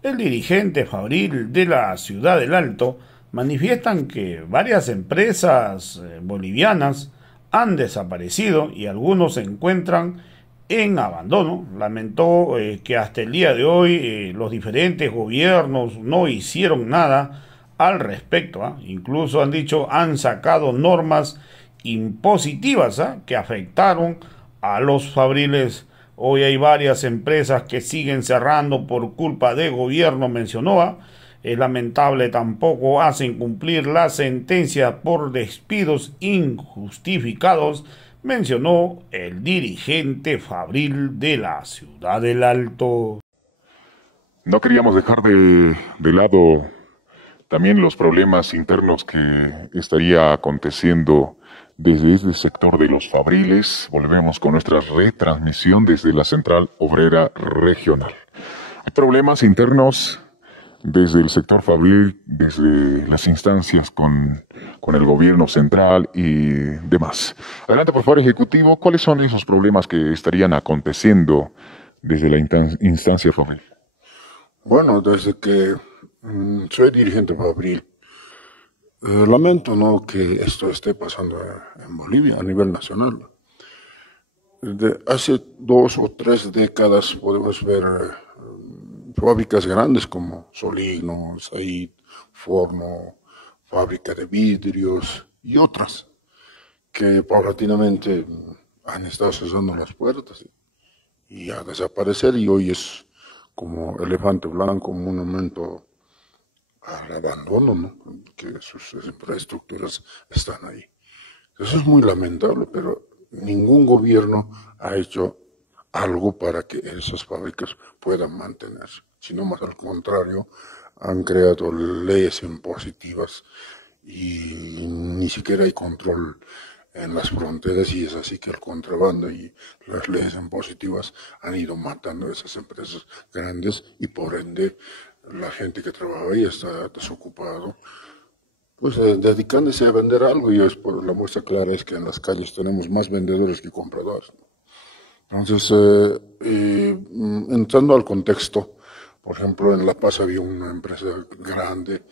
El dirigente fabril de la ciudad del Alto manifiestan que varias empresas bolivianas han desaparecido y algunos se encuentran en abandono. Lamentó que hasta el día de hoy los diferentes gobiernos no hicieron nada al respecto. Incluso han dicho han sacado normas impositivas que afectaron a los fabriles. Hoy hay varias empresas que siguen cerrando por culpa de gobierno, mencionó. Es lamentable, tampoco hacen cumplir la sentencia por despidos injustificados, mencionó el dirigente fabril de la ciudad del Alto. No queríamos dejar de lado también los problemas internos que estaría aconteciendo desde este sector de los fabriles. Volvemos con nuestra retransmisión desde la Central Obrera Regional. Hay problemas internos desde el sector fabril, desde las instancias con el gobierno central y demás. Adelante, por favor, Ejecutivo. ¿Cuáles son esos problemas que estarían aconteciendo desde la instancia fabril? Bueno, desde que soy dirigente fabril, lamento no que esto esté pasando en Bolivia a nivel nacional. Hace 2 o 3 décadas podemos ver fábricas grandes como Solino, Said, Forno, fábrica de vidrios y otras que paulatinamente han estado cerrando las puertas y a desaparecer, y hoy es como elefante blanco, un monumento al abandono, ¿no? Que sus infraestructuras están ahí. Eso es muy lamentable, pero ningún gobierno ha hecho algo para que esas fábricas puedan mantenerse, sino más al contrario, han creado leyes impositivas y ni siquiera hay control en las fronteras, y es así que el contrabando y las leyes impositivas han ido matando a esas empresas grandes, y por ende la gente que trabaja ahí está desocupada, pues dedicándose a vender algo, y pues, la muestra clara es que en las calles tenemos más vendedores que compradores. Entonces, entrando al contexto, por ejemplo, en La Paz había una empresa grande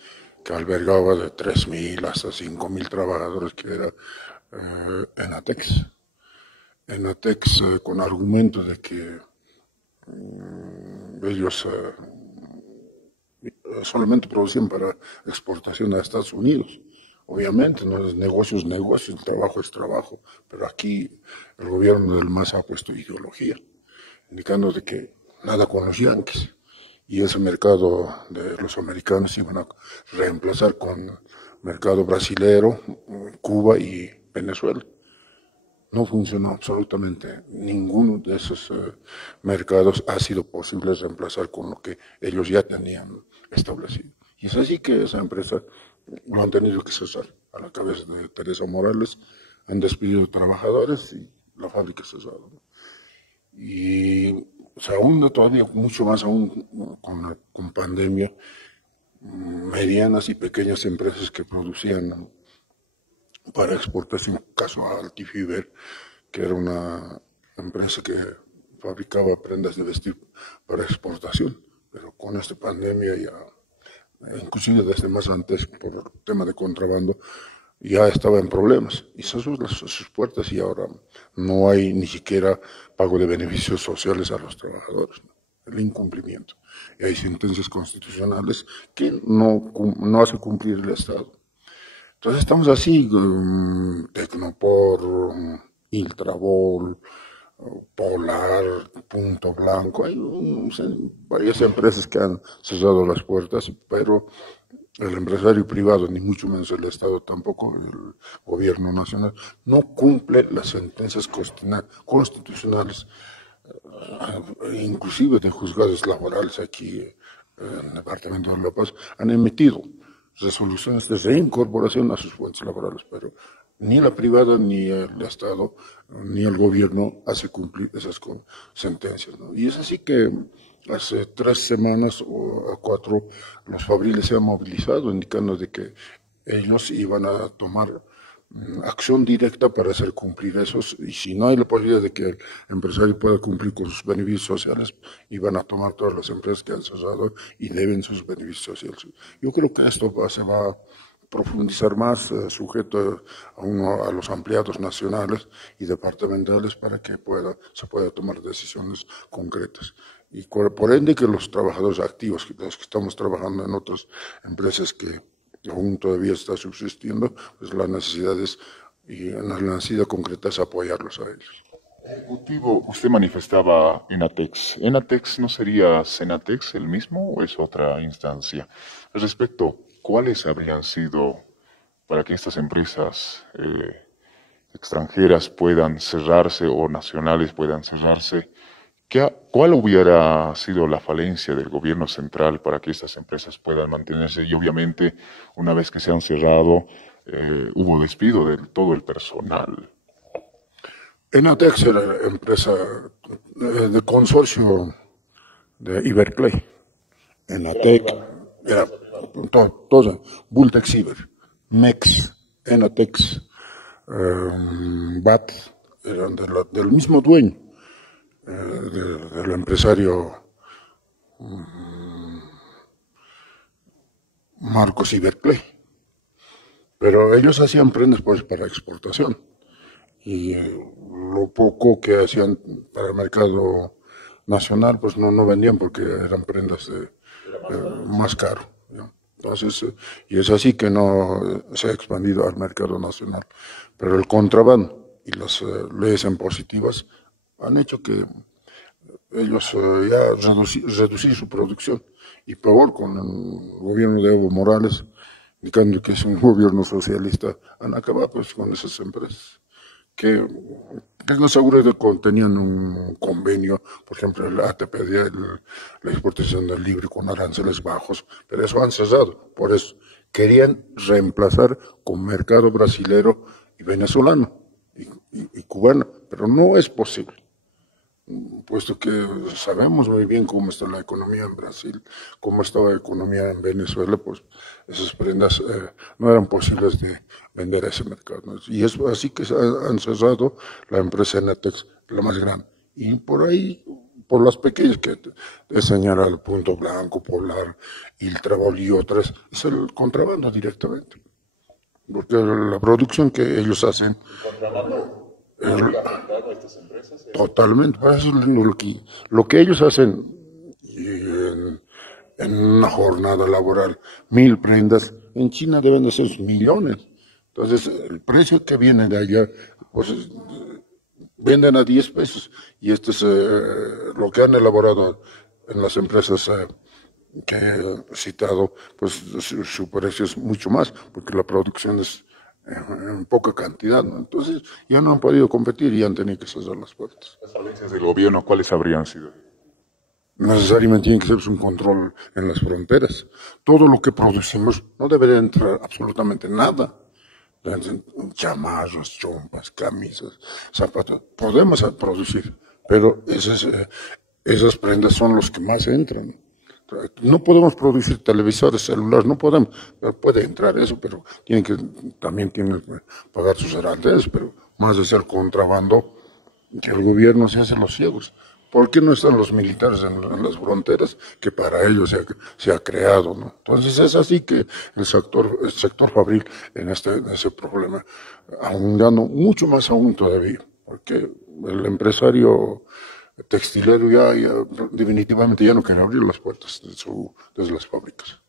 que albergaba de 3.000 hasta 5.000 trabajadores, que era Enatex. Enatex, con argumentos de que ellos solamente producían para exportación a Estados Unidos. Obviamente, no es negocio, el trabajo es trabajo, pero aquí el gobierno del MAS ha puesto ideología, indicando de que nada con los yanquis, y ese mercado de los americanos iban a reemplazar con mercado brasilero, Cuba y Venezuela. No funcionó absolutamente. Ninguno de esos mercados ha sido posible reemplazar con lo que ellos ya tenían establecido. Y es así que esa empresa lo han tenido que cesar. A la cabeza de Teresa Morales han despedido trabajadores y la fábrica ha cesado. Y se ahonda todavía mucho más aún con pandemia. Medianas y pequeñas empresas que producían para exportación, caso a Altifiber, que era una empresa que fabricaba prendas de vestir para exportación, pero con esta pandemia ya, inclusive desde más antes por el tema de contrabando, ya estaba en problemas y cerró sus puertas, y ahora no hay ni siquiera pago de beneficios sociales a los trabajadores, ¿no? El incumplimiento. Y hay sentencias constitucionales que no hace cumplir el Estado. Entonces estamos así, Tecnopor, Iltrabol, Polar, Punto Blanco, hay varias empresas que han cerrado las puertas, pero el empresario privado, ni mucho menos el Estado, tampoco el gobierno nacional, no cumple las sentencias constitucionales, inclusive de juzgados laborales aquí en el departamento de La Paz, han emitido resoluciones de reincorporación a sus fuentes laborales, pero ni la privada, ni el Estado, ni el gobierno hace cumplir esas sentencias, ¿no? Y es así que hace 3 semanas o 4 los fabriles se han movilizado, indicando de que ellos iban a tomar acción directa para hacer cumplir esos, y si no hay la posibilidad de que el empresario pueda cumplir con sus beneficios sociales, y van a tomar todas las empresas que han cerrado y deben sus beneficios sociales. Yo creo que esto se va a profundizar más, sujeto a los empleados nacionales y departamentales para que se pueda tomar decisiones concretas. Y por ende que los trabajadores activos, los que estamos trabajando en otras empresas que aún todavía está subsistiendo, pues la necesidad concreta es apoyarlos a ellos. Ejecutivo, usted manifestaba Enatex. ¿Enatex no sería Senatex el mismo o es otra instancia? Al respecto, ¿cuáles habrían sido para que estas empresas extranjeras puedan cerrarse o nacionales puedan cerrarse? ¿Cuál hubiera sido la falencia del gobierno central para que estas empresas puedan mantenerse? Y obviamente, una vez que se han cerrado, hubo despido de todo el personal. Enatex era la empresa de consorcio de Iberplay. Enatex era todo, Bultex Iber, MEX, Enatex, BAT, eran del mismo dueño. Del empresario Marcos Iberplay. Pero ellos hacían prendas pues para exportación, y lo poco que hacían para el mercado nacional pues no vendían porque eran prendas más caro, ¿no? Entonces, y es así que no se ha expandido al mercado nacional. Pero el contrabando y las leyes impositivas han hecho que ellos ya reducir su producción, y peor con el gobierno de Evo Morales, indicando que es un gobierno socialista, han acabado pues con esas empresas que les aseguro que tenían un convenio, por ejemplo el ATP, la exportación del libre con aranceles bajos, pero eso han cesado. Por eso querían reemplazar con mercado brasilero y venezolano y cubano, pero no es posible, puesto que sabemos muy bien cómo está la economía en Brasil, cómo está la economía en Venezuela, pues esas prendas no eran posibles de vender a ese mercado, ¿no? Y es así que han cerrado la empresa Enatex, la más grande. Y por ahí, por las pequeñas que señala el Punto Blanco, Polar, Iltrabol y otras, es el contrabando directamente. Porque la producción que ellos hacen... Totalmente, eso es lo que ellos hacen en una jornada laboral, 1000 prendas, en China deben de ser millones. Entonces, el precio que viene de allá, pues venden a 10 pesos, y esto es lo que han elaborado en las empresas que he citado, pues su precio es mucho más, porque la producción es en poca cantidad, ¿no? Entonces ya no han podido competir y han tenido que cerrar las puertas. Las falencias del gobierno, ¿cuáles habrían sido? Necesariamente tiene que ser un control en las fronteras. Todo lo que producimos no debería entrar absolutamente nada. Chamarros, chompas, camisas, zapatos, podemos producir, pero esas prendas son los que más entran. No podemos producir televisores, celulares, no podemos. Puede entrar eso, pero también tienen que pagar sus aranceles, pero más de ser contrabando, que el gobierno se hace los ciegos. ¿Por qué no están los militares en las fronteras? Que para ellos se ha creado, ¿no? Entonces es así que el sector fabril en ese problema, ahondando mucho más aún todavía, porque el empresario textilero ya definitivamente ya no quiere abrir las puertas desde las fábricas.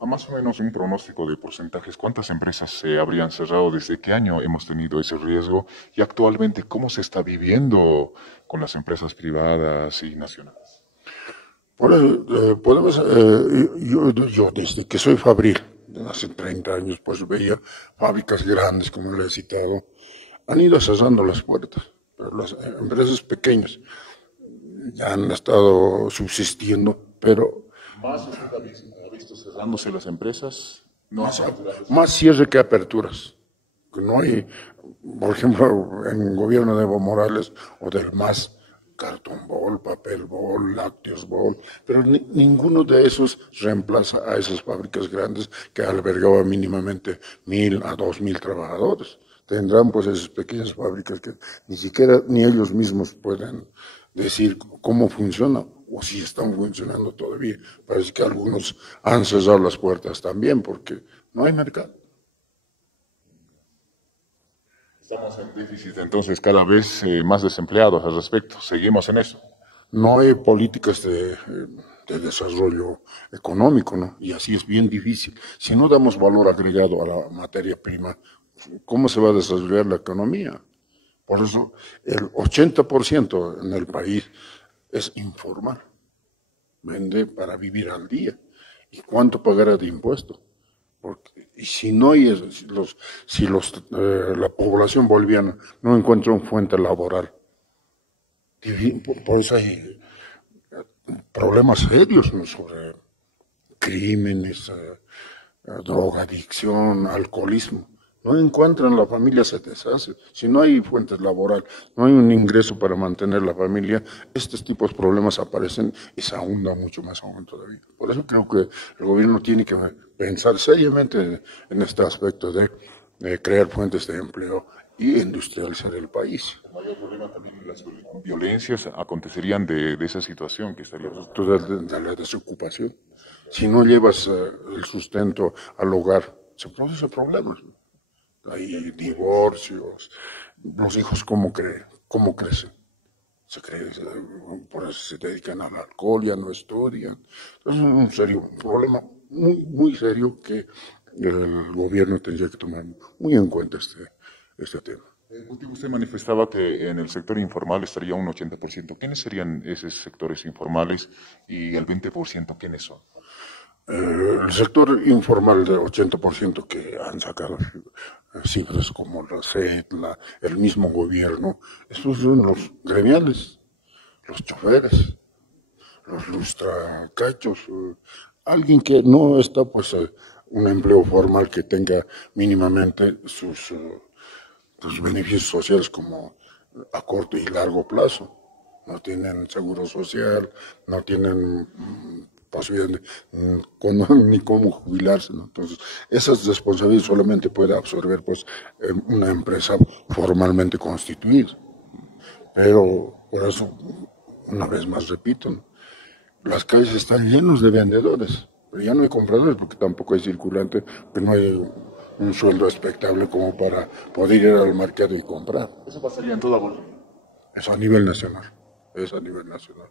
A más o menos un pronóstico de porcentajes, ¿cuántas empresas se habrían cerrado? ¿Desde qué año hemos tenido ese riesgo? Y actualmente, ¿cómo se está viviendo con las empresas privadas y nacionales? Podemos, yo desde que soy fabril, hace 30 años, pues veía fábricas grandes, como le he citado, han ido cerrando las puertas. Pero las empresas pequeñas ya han estado subsistiendo, pero... ¿Más usted ha visto cerrándose las empresas? No, más cierre que aperturas. No hay, por ejemplo, en el gobierno de Evo Morales o del MAS, cartón bol, papel bol, lácteos bol, pero ninguno de esos reemplaza a esas fábricas grandes que albergaban mínimamente 1.000 a 2.000 trabajadores. Tendrán pues esas pequeñas fábricas que ni siquiera ni ellos mismos pueden decir cómo funcionan o si están funcionando todavía. Parece que algunos han cerrado las puertas también porque no hay mercado. Estamos en déficit, entonces cada vez más desempleados al respecto. Seguimos en eso. No hay políticas de desarrollo económico, ¿no? Y así es bien difícil. Si no damos valor agregado a la materia prima, ¿cómo se va a desarrollar la economía? Por eso el 80% en el país es informal. Vende para vivir al día. ¿Y cuánto pagará de impuestos? Y si no hay, la población boliviana no encuentra una fuente laboral, por eso hay problemas serios, ¿no? Sobre crímenes, drogadicción, alcoholismo. No encuentran, la familia se deshace. Si no hay fuentes laborales, no hay un ingreso para mantener la familia, estos tipos de problemas aparecen y se ahondan mucho más aún todavía. Por eso creo que el gobierno tiene que pensar seriamente en este aspecto de crear fuentes de empleo y industrializar el país. El mayor problema también, las violencias acontecerían de esa situación que estaría. De la desocupación. Si no llevas el sustento al hogar, se producen problemas. Hay divorcios, los hijos cómo crecen. Por eso se dedican al alcohol, ya no estudian. Es un problema muy serio que el gobierno tendría que tomar muy en cuenta este tema. Usted manifestaba que en el sector informal estaría un 80%. ¿Quiénes serían esos sectores informales y el 20% quiénes son? El sector informal del 80% que han sacado cifras como la SED, el mismo gobierno, estos son los gremiales, los choferes, los lustracachos, alguien que no está pues un empleo formal que tenga mínimamente sus beneficios sociales como a corto y largo plazo. No tienen seguro social, no tienen posibilidad ni cómo jubilarse, ¿no? Entonces, esas responsabilidades solamente puede absorber pues una empresa formalmente constituida. Pero por eso, una vez más repito, ¿no? Las calles están llenas de vendedores, pero ya no hay compradores porque tampoco hay circulante, pero no hay un sueldo expectable como para poder ir al mercado y comprar. Eso pasaría en toda Bolivia. Es a nivel nacional, es a nivel nacional.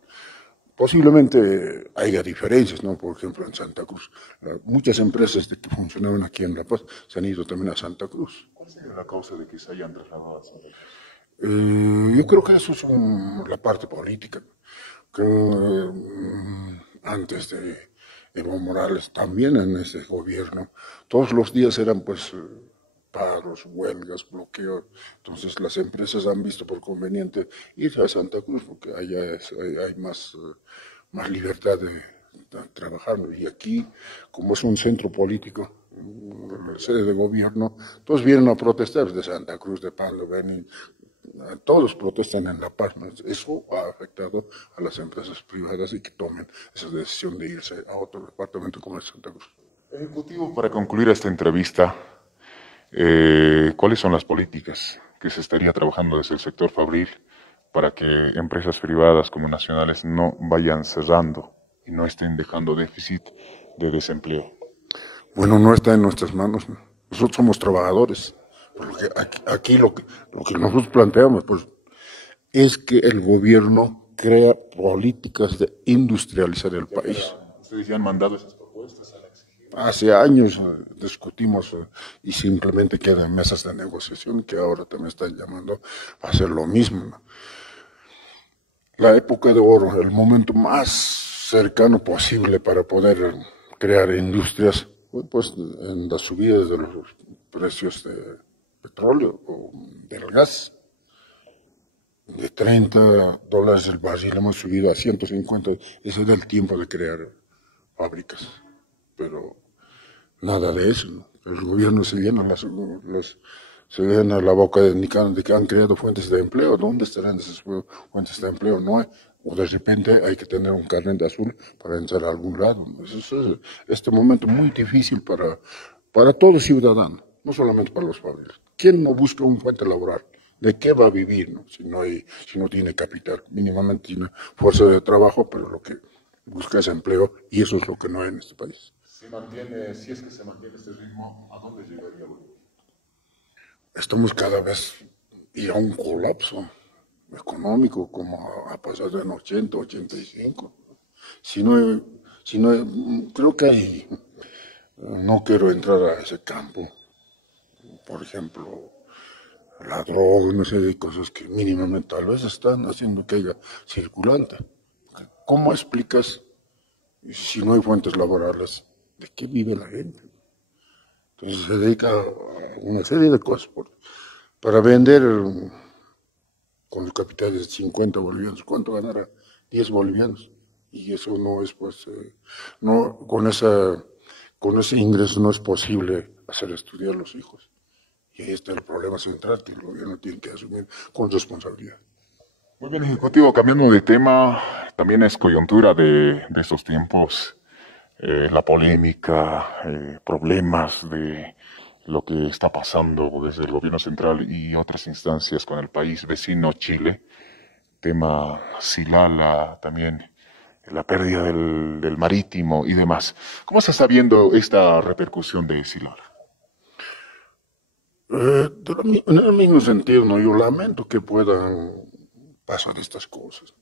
Posiblemente haya diferencias, ¿no? Por ejemplo, en Santa Cruz. Muchas empresas que funcionaban aquí en La Paz se han ido también a Santa Cruz. ¿Cuál sería la causa de que se hayan trasladado a Santa Cruz? Yo creo que eso es la parte política. Que, antes de Evo Morales, también en ese gobierno, todos los días eran pues paros, huelgas, bloqueos. Entonces las empresas han visto por conveniente ir a Santa Cruz porque allá hay más libertad de trabajar. Y aquí, como es un centro político, la sede de gobierno, todos vienen a protestar de Santa Cruz, de Pando, Beni, todos protestan en La Paz. Eso ha afectado a las empresas privadas y que tomen esa decisión de irse a otro departamento como es Santa Cruz. Ejecutivo, para concluir esta entrevista, ¿cuáles son las políticas que se estaría trabajando desde el sector fabril para que empresas privadas como nacionales no vayan cerrando y no estén dejando déficit de desempleo? Bueno, no está en nuestras manos. Nosotros somos trabajadores. Porque aquí lo que nosotros planteamos pues, es que el gobierno crea políticas de industrializar el país. ¿Ustedes ya han mandado esas propuestas a la exigencia? Hace años discutimos y simplemente quedan mesas de negociación que ahora también están llamando a hacer lo mismo, ¿no? La época de oro, el momento más cercano posible para poder crear industrias, pues en las subidas de los precios de petróleo o del gas. De $30 el barril hemos subido a 150. Ese era el tiempo de crear fábricas. Pero nada de eso, ¿no? El gobierno se Se llena la boca de que han creado fuentes de empleo. ¿Dónde estarán esas fuentes de empleo? No hay. O de repente hay que tener un carnet azul para entrar a algún lado. Eso es este momento muy difícil para todo ciudadano, no solamente para los familias. ¿Quién no busca un fuente laboral? ¿De qué va a vivir, no? Si no tiene capital? Mínimamente tiene fuerza de trabajo, pero lo que busca es empleo y eso es lo que no hay en este país. Si es que se mantiene este ritmo, ¿a dónde llegaría Bolivia? Estamos cada vez ir a un colapso económico como ha pasado en 80, 85. Si no, creo que hay, no quiero entrar a ese campo, por ejemplo, la droga, una serie de cosas que mínimamente tal vez están haciendo que haya circulante. ¿Cómo explicas si no hay fuentes laborales? ¿De qué vive la gente? Entonces se dedica a una serie de cosas para vender con los capitales de 50 bolivianos. ¿Cuánto ganará? 10 bolivianos. Y eso no es, pues, no, con ese ingreso no es posible hacer estudiar a los hijos. Y ahí está el problema central que el gobierno tiene que asumir con responsabilidad. Muy bien, Ejecutivo, cambiando de tema, también es coyuntura de estos tiempos, la polémica, problemas de lo que está pasando desde el gobierno central y otras instancias con el país vecino Chile, tema Silala, también la pérdida del marítimo y demás. ¿Cómo se está viendo esta repercusión de Silala? En el mismo sentido, ¿no? Yo lamento que puedan pasar estas cosas.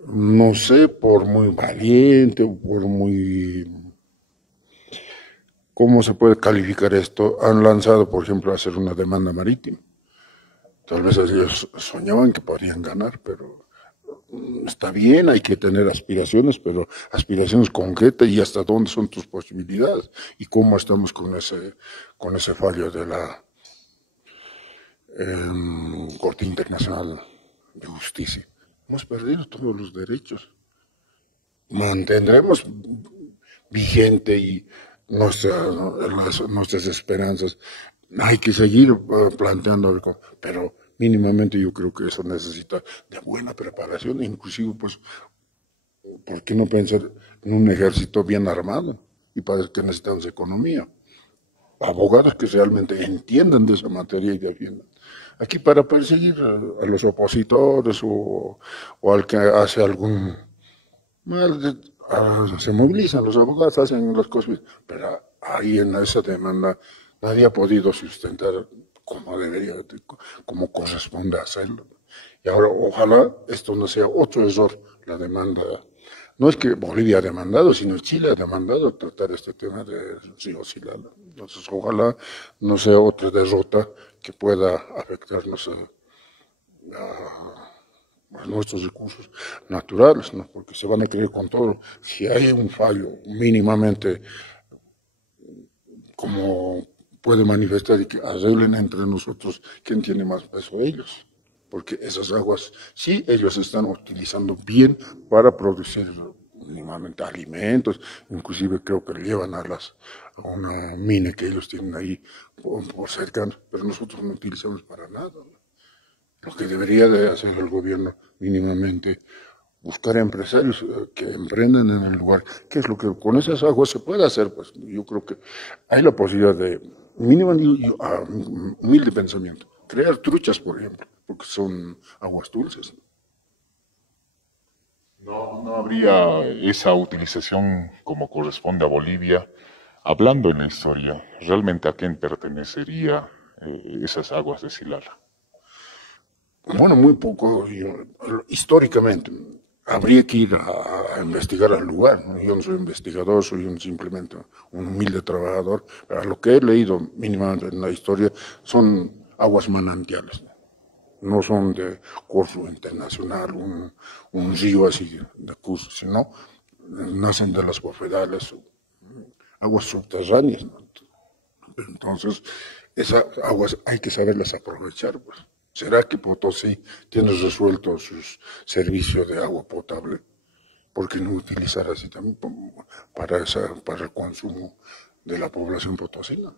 No sé, por muy valiente o por muy... ¿Cómo se puede calificar esto? Han lanzado, por ejemplo, a hacer una demanda marítima. Tal vez ellos soñaban que podrían ganar, pero está bien, hay que tener aspiraciones, pero aspiraciones concretas y hasta dónde son tus posibilidades y cómo estamos con ese fallo de la Corte Internacional de Justicia. Hemos perdido todos los derechos. Mantendremos vigente y nuestras esperanzas. Hay que seguir planteando algo, pero mínimamente yo creo que eso necesita de buena preparación, inclusive, pues, ¿por qué no pensar en un ejército bien armado? Y para que necesitamos economía. Abogados que realmente entiendan de esa materia y defiendan. Aquí para perseguir a los opositores o al que hace algún mal, se movilizan los abogados, hacen las cosas, pero ahí en esa demanda nadie ha podido sustentar como debería, como corresponde hacerlo. Y ahora ojalá esto no sea otro error, la demanda. No es que Bolivia ha demandado, sino Chile ha demandado tratar este tema de río Silala. Entonces ojalá no sea otra derrota que pueda afectarnos a nuestros recursos naturales, ¿no? Porque se van a creer con todo. Si hay un fallo mínimamente como puede manifestar y que arreglen entre nosotros quién tiene más peso, ellos. Porque esas aguas, sí, ellos están utilizando bien para producir mínimamente alimentos, inclusive creo que llevan a una mina que ellos tienen ahí por cercano, pero nosotros no utilizamos para nada. Lo que debería de hacer el gobierno mínimamente, buscar empresarios que emprenden en el lugar. ¿Qué es lo que con esas aguas se puede hacer? Pues yo creo que hay la posibilidad de, mínimamente, humilde pensamiento, crear truchas, por ejemplo, porque son aguas dulces. No habría esa utilización como corresponde a Bolivia. Hablando en la historia, ¿realmente a quién pertenecería esas aguas de Silala? Bueno, muy poco. Históricamente, habría que ir a investigar al lugar, ¿no? Yo no soy investigador, soy simplemente un humilde trabajador. Pero lo que he leído mínimamente en la historia son aguas manantiales. No son de curso internacional, un río así de curso, sino nacen de las bofedales, aguas subterráneas, ¿no? Entonces, esas aguas hay que saberlas aprovechar, pues. ¿Será que Potosí tiene resuelto sus servicios de agua potable? ¿Por qué no utilizar así también para el consumo de la población potosina?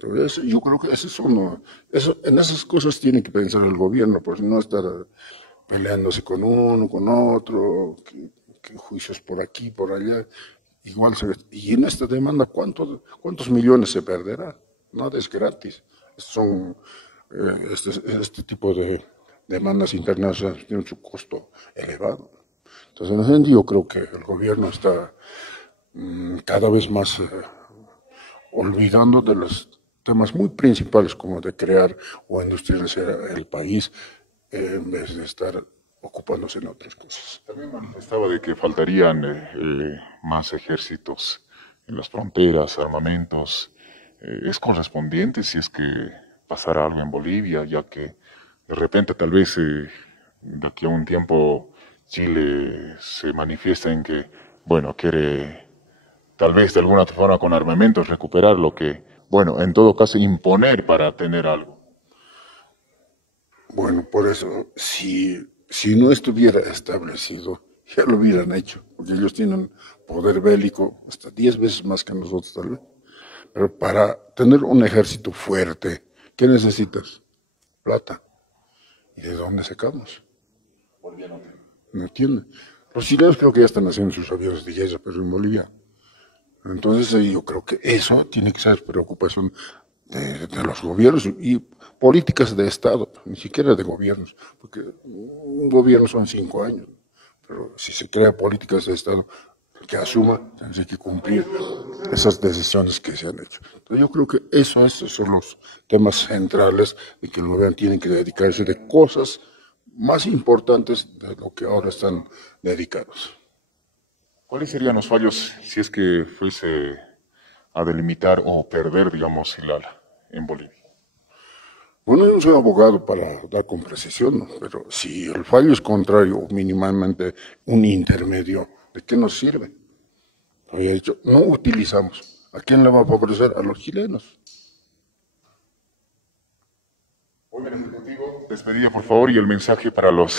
Entonces, yo creo que en esas cosas tiene que pensar el gobierno, pues no estar peleándose con uno, con otro, que juicios por aquí, por allá. Y en esta demanda, ¿cuántos millones se perderá? Nada es gratis. Son este tipo de demandas internacionales tienen su costo elevado. Entonces, en ese sentido, yo creo que el gobierno está cada vez más olvidando de los temas muy principales como de crear o industrializar el país en vez de estar ocupándose en otras cosas. También manifestaba de que faltarían más ejércitos en las fronteras, armamentos. ¿Es correspondiente si es que pasara algo en Bolivia, ya que de repente tal vez de aquí a un tiempo Chile se manifiesta en que, bueno, quiere tal vez de alguna forma con armamentos recuperar lo que, bueno, en todo caso imponer para tener algo? Bueno, por eso, si no estuviera establecido, ya lo hubieran hecho, porque ellos tienen poder bélico hasta 10 veces más que nosotros tal vez. Pero para tener un ejército fuerte, ¿qué necesitas? Plata. ¿Y de dónde sacamos? No entiende. Los chilenos creo que ya están haciendo sus aviones de guerra, pero en Bolivia. Entonces yo creo que eso tiene que ser preocupación de los gobiernos y políticas de Estado, ni siquiera de gobiernos, porque un gobierno son 5 años, pero si se crean políticas de Estado, que asuma, tiene que cumplir esas decisiones que se han hecho. Entonces yo creo que esos son los temas centrales de que el gobierno tiene que dedicarse de cosas más importantes de lo que ahora están dedicados. ¿Cuáles serían los fallos si es que fuese a delimitar o perder, digamos, Silala en Bolivia? Bueno, yo no soy abogado para dar con precisión, ¿no? Pero si el fallo es contrario o mínimamente un intermedio, ¿de qué nos sirve? Había dicho, no utilizamos. ¿A quién le va a favorecer? A los chilenos. Muy bien, Ejecutivo. Despedida, por favor, y el mensaje para los